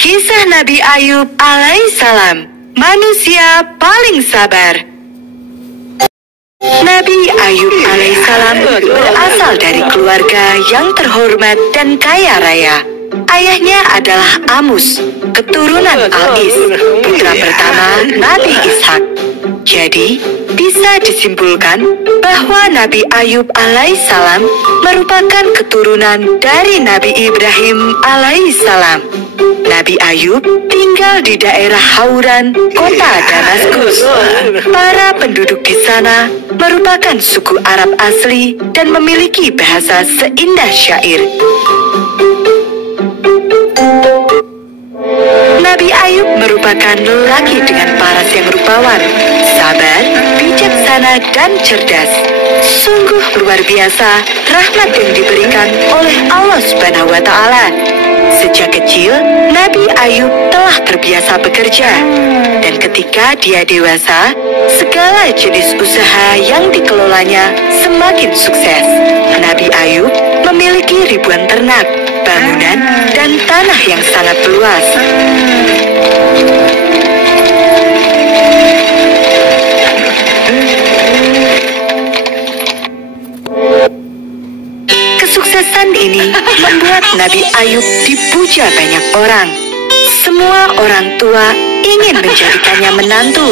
Kisah Nabi Ayub alaihissalam, manusia paling sabar. Nabi Ayub alaihissalam berasal dari keluarga yang terhormat dan kaya raya. Ayahnya adalah Amus, keturunan Al-Is, putra pertama Nabi Ishak. Jadi, bisa disimpulkan bahwa Nabi Ayub alaihissalam merupakan keturunan dari Nabi Ibrahim alaihissalam. Nabi Ayub tinggal di daerah Hauran, kota Damaskus. Para penduduk di sana merupakan suku Arab asli dan memiliki bahasa seindah syair. Nabi Ayub merupakan lelaki dengan paras yang rupawan, sabar, bijaksana, dan cerdas. Sungguh luar biasa rahmat yang diberikan oleh Allah Subhanahu wa Ta'ala. Sejak kecil, Nabi Ayub telah terbiasa bekerja, dan ketika dia dewasa, segala jenis usaha yang dikelolanya semakin sukses. Nabi Ayub memiliki ribuan ternak, bangunan, dan tanah yang sangat luas. Kesuksesan ini membuat Nabi Ayub dipuja banyak orang. Semua orang tua ingin menjadikannya menantu.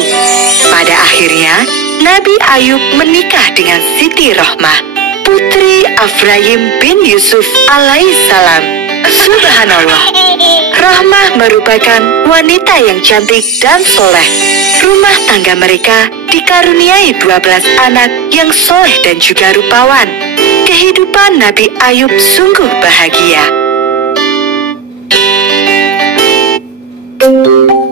Pada akhirnya, Nabi Ayub menikah dengan Siti Rohmah, putri Afraim bin Yusuf alaihissalam. Subhanallah, Rohmah merupakan wanita yang cantik dan soleh. Rumah tangga mereka dikaruniai 12 anak yang soleh dan juga rupawan. Kehidupan Nabi Ayub sungguh bahagia.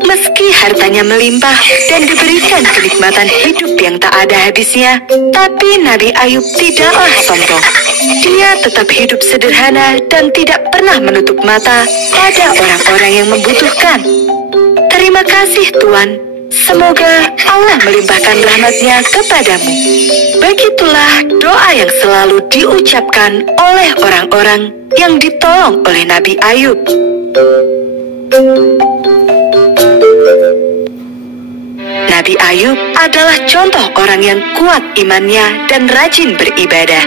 Meski hartanya melimpah dan diberikan kenikmatan hidup yang tak ada habisnya, tapi Nabi Ayub tidaklah sombong. Dia tetap hidup sederhana dan tidak pernah menutup mata pada orang-orang yang membutuhkan. Terima kasih Tuhan, semoga Allah melimpahkan rahmat-Nya kepadamu. Begitulah doa yang selalu diucapkan oleh orang-orang yang ditolong oleh Nabi Ayub. Nabi Ayub adalah contoh orang yang kuat imannya dan rajin beribadah.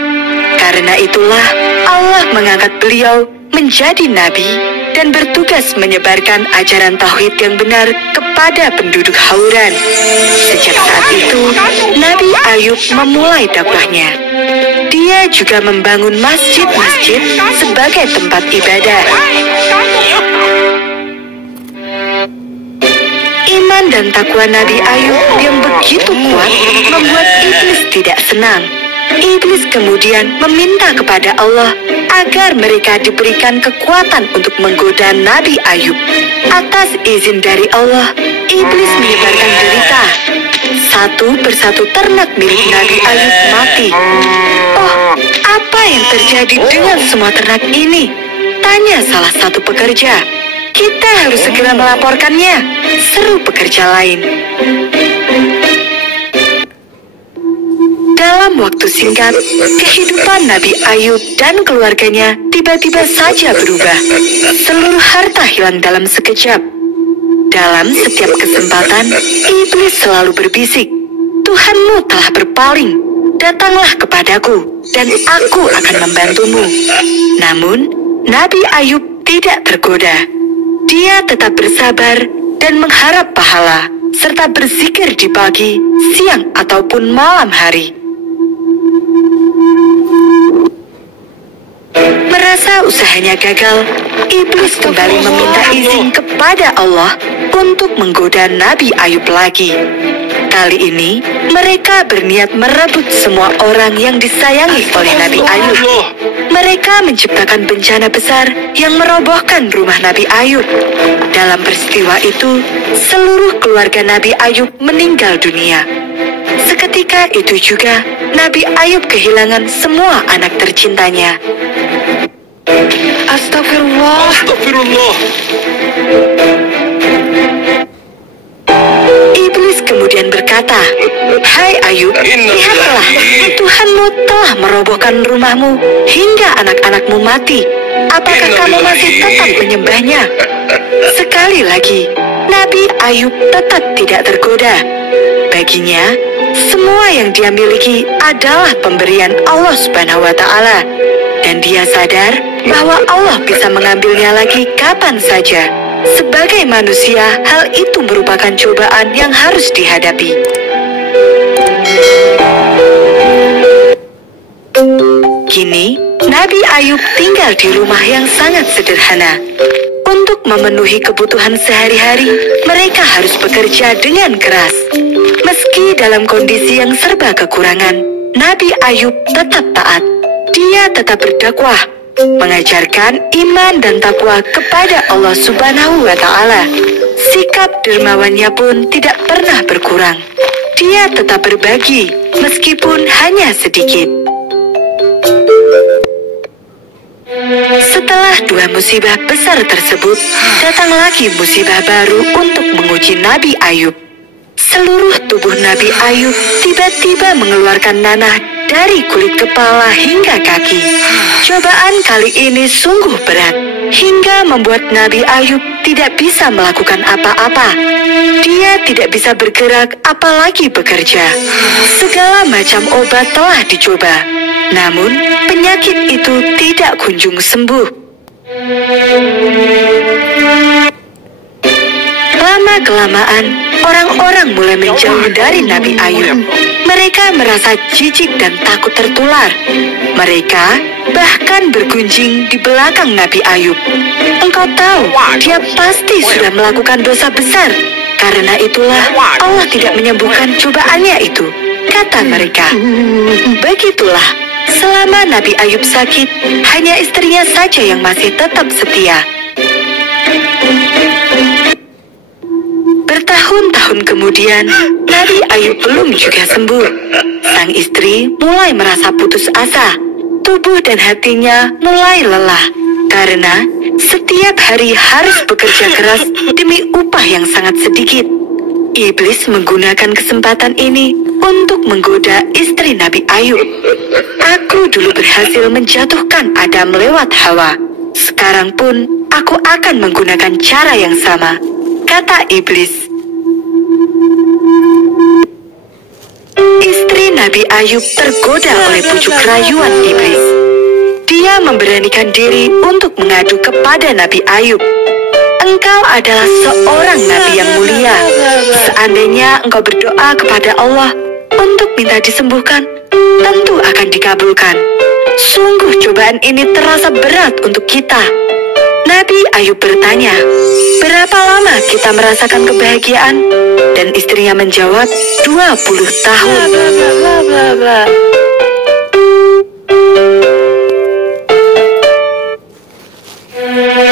Karena itulah Allah mengangkat beliau menjadi nabi dan bertugas menyebarkan ajaran tauhid yang benar kepada penduduk Hauran. Sejak saat itu, Nabi Ayub memulai dakwahnya. Dia juga membangun masjid-masjid sebagai tempat ibadah. Iman dan takwa Nabi Ayub yang begitu kuat membuat iblis tidak senang. Iblis kemudian meminta kepada Allah agar mereka diberikan kekuatan untuk menggoda Nabi Ayub. Atas izin dari Allah, iblis menyebarkan derita. Satu persatu ternak milik Nabi Ayub mati. Oh, apa yang terjadi dengan semua ternak ini? Tanya salah satu pekerja. Kita harus segera melaporkannya, seru pekerja lain. Dalam waktu singkat, kehidupan Nabi Ayub dan keluarganya tiba-tiba saja berubah. Seluruh harta hilang dalam sekejap. Dalam setiap kesempatan, iblis selalu berbisik, Tuhanmu telah berpaling, datanglah kepadaku, dan aku akan membantumu. Namun, Nabi Ayub tidak tergoda. Dia tetap bersabar dan mengharap pahala, serta berzikir di pagi, siang, ataupun malam hari. Merasa usahanya gagal, iblis kembali meminta izin kepada Allah untuk menggoda Nabi Ayub lagi. Kali ini, mereka berniat merebut semua orang yang disayangi oleh Nabi Ayub. Mereka menciptakan bencana besar yang merobohkan rumah Nabi Ayub. Dalam peristiwa itu, seluruh keluarga Nabi Ayub meninggal dunia. Seketika itu juga, Nabi Ayub kehilangan semua anak tercintanya. Astagfirullah. Astagfirullah. Iblis kemudian berkata, "Hai Ayub, lihatlah, Tuhanmu telah merobohkan rumahmu hingga anak-anakmu mati. Apakah kamu masih tetap menyembahnya?" Sekali lagi, Nabi Ayub tetap tidak tergoda. Baginya, semua yang dia miliki adalah pemberian Allah Subhanahu wa Ta'ala, dan dia sadar bahwa Allah bisa mengambilnya lagi kapan saja. Sebagai manusia, hal itu merupakan cobaan yang harus dihadapi. Kini, Nabi Ayub tinggal di rumah yang sangat sederhana. Untuk memenuhi kebutuhan sehari-hari, mereka harus bekerja dengan keras. Meski dalam kondisi yang serba kekurangan, Nabi Ayub tetap taat. Dia tetap berdakwah, mengajarkan iman dan takwa kepada Allah Subhanahu wa Ta'ala. Sikap dermawannya pun tidak pernah berkurang. Dia tetap berbagi, meskipun hanya sedikit. Setelah 2 musibah besar tersebut, datang lagi musibah baru untuk menguji Nabi Ayub. Seluruh tubuh Nabi Ayub tiba-tiba mengeluarkan nanah dari kulit kepala hingga kaki. Cobaan kali ini sungguh berat, hingga membuat Nabi Ayub tidak bisa melakukan apa-apa. Dia tidak bisa bergerak, apalagi bekerja. Segala macam obat telah dicoba, namun penyakit itu tidak kunjung sembuh. Lama-kelamaan, orang-orang mulai menjauh dari Nabi Ayub. Mereka merasa jijik dan takut tertular. Mereka bahkan bergunjing di belakang Nabi Ayub. Engkau tahu, dia pasti sudah melakukan dosa besar. Karena itulah Allah tidak menyembuhkan cobaannya itu, kata mereka. Begitulah, selama Nabi Ayub sakit, hanya istrinya saja yang masih tetap setia. Bertahun-tahun kemudian, Nabi Ayub belum juga sembuh. Sang istri mulai merasa putus asa. Tubuh dan hatinya mulai lelah, karena setiap hari harus bekerja keras demi upah yang sangat sedikit. Iblis menggunakan kesempatan ini untuk menggoda istri Nabi Ayub. Aku dulu berhasil menjatuhkan Adam lewat Hawa. Sekarang pun aku akan menggunakan cara yang sama, kata iblis. Istri Nabi Ayub tergoda oleh pucuk rayuan iblis. Dia memberanikan diri untuk mengadu kepada Nabi Ayub. Engkau adalah seorang nabi yang mulia. Seandainya engkau berdoa kepada Allah untuk minta disembuhkan, tentu akan dikabulkan. Sungguh cobaan ini terasa berat untuk kita. Nabi Ayub bertanya, berapa lama kita merasakan kebahagiaan? Dan istrinya menjawab, 20 tahun.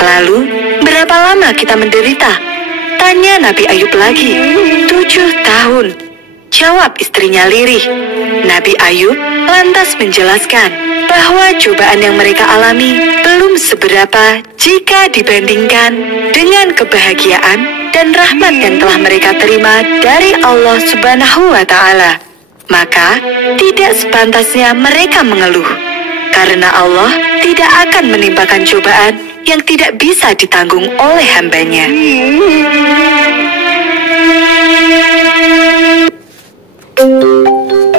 Lalu, berapa lama kita menderita? Tanya Nabi Ayub lagi. 7 tahun. Jawab istrinya lirih. Nabi Ayub lantas menjelaskan bahwa cobaan yang mereka alami belum seberapa jika dibandingkan dengan kebahagiaan dan rahmat yang telah mereka terima dari Allah Subhanahu wa Ta'ala. Maka, tidak sepantasnya mereka mengeluh, karena Allah tidak akan menimpakan cobaan yang tidak bisa ditanggung oleh hambanya.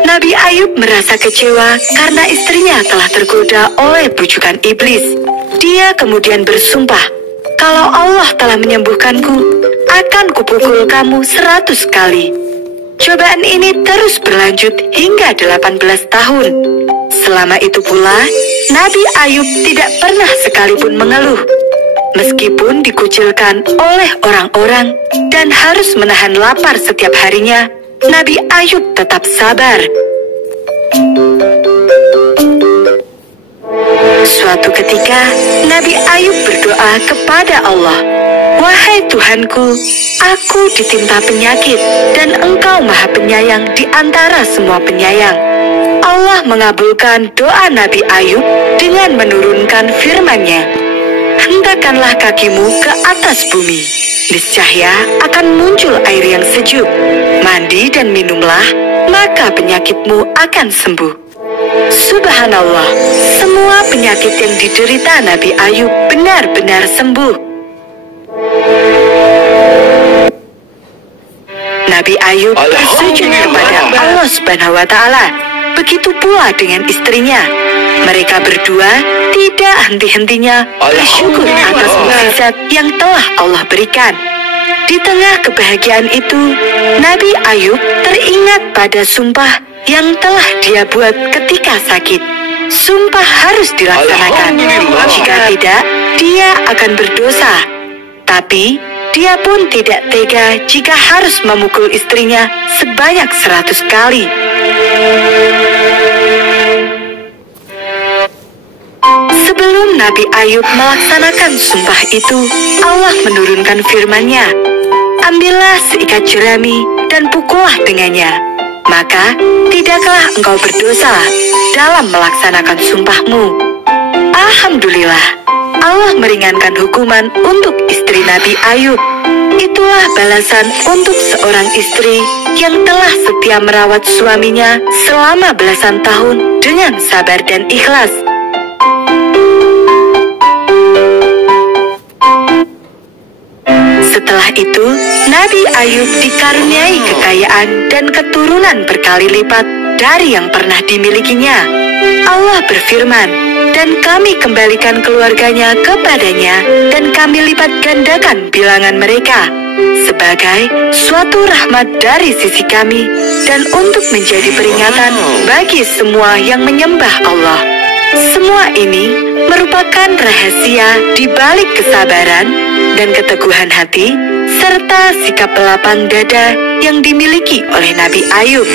Nabi Ayub merasa kecewa karena istrinya telah tergoda oleh bujukan iblis. Dia kemudian bersumpah, kalau Allah telah menyembuhkanku, akan kupukul kamu 100 kali. Cobaan ini terus berlanjut hingga 18 tahun. Selama itu pula, Nabi Ayub tidak pernah sekalipun mengeluh. Meskipun dikucilkan oleh orang-orang dan harus menahan lapar setiap harinya, Nabi Ayub tetap sabar. Suatu ketika, Nabi Ayub berdoa kepada Allah, wahai Tuhanku, aku ditimpa penyakit dan Engkau Maha Penyayang di antara semua penyayang. Allah mengabulkan doa Nabi Ayub dengan menurunkan firman-Nya, hentakanlah kakimu ke atas bumi, niscaya akan muncul air yang sejuk. Mandi dan minumlah, maka penyakitmu akan sembuh. Subhanallah, semua penyakit yang diderita Nabi Ayub benar-benar sembuh. Nabi Ayub bersujud kepada Allah Subhanahu wa Ta'ala. Begitu pula dengan istrinya. Mereka berdua tidak henti-hentinya bersyukur atas mukjizat yang telah Allah berikan. Di tengah kebahagiaan itu, Nabi Ayub teringat pada sumpah yang telah dia buat ketika sakit. Sumpah harus dilaksanakan. Jika tidak, dia akan berdosa. Tapi dia pun tidak tega jika harus memukul istrinya sebanyak 100 kali. Sebelum Nabi Ayub melaksanakan sumpah itu, Allah menurunkan firman-Nya. Ambillah seikat jerami dan pukullah dengannya. Maka tidaklah engkau berdosa dalam melaksanakan sumpahmu. Alhamdulillah, Allah meringankan hukuman untuk istri Nabi Ayub. Itulah balasan untuk seorang istri yang telah setia merawat suaminya selama belasan tahun dengan sabar dan ikhlas. Setelah itu, Nabi Ayub dikaruniai kekayaan dan keturunan berkali lipat dari yang pernah dimilikinya. Allah berfirman, dan kami kembalikan keluarganya kepadanya, dan kami lipat gandakan bilangan mereka, sebagai suatu rahmat dari sisi kami, dan untuk menjadi peringatan bagi semua yang menyembah Allah. Semua ini merupakan rahasia di balik kesabaran dan keteguhan hati, serta sikap lapang dada yang dimiliki oleh Nabi Ayub.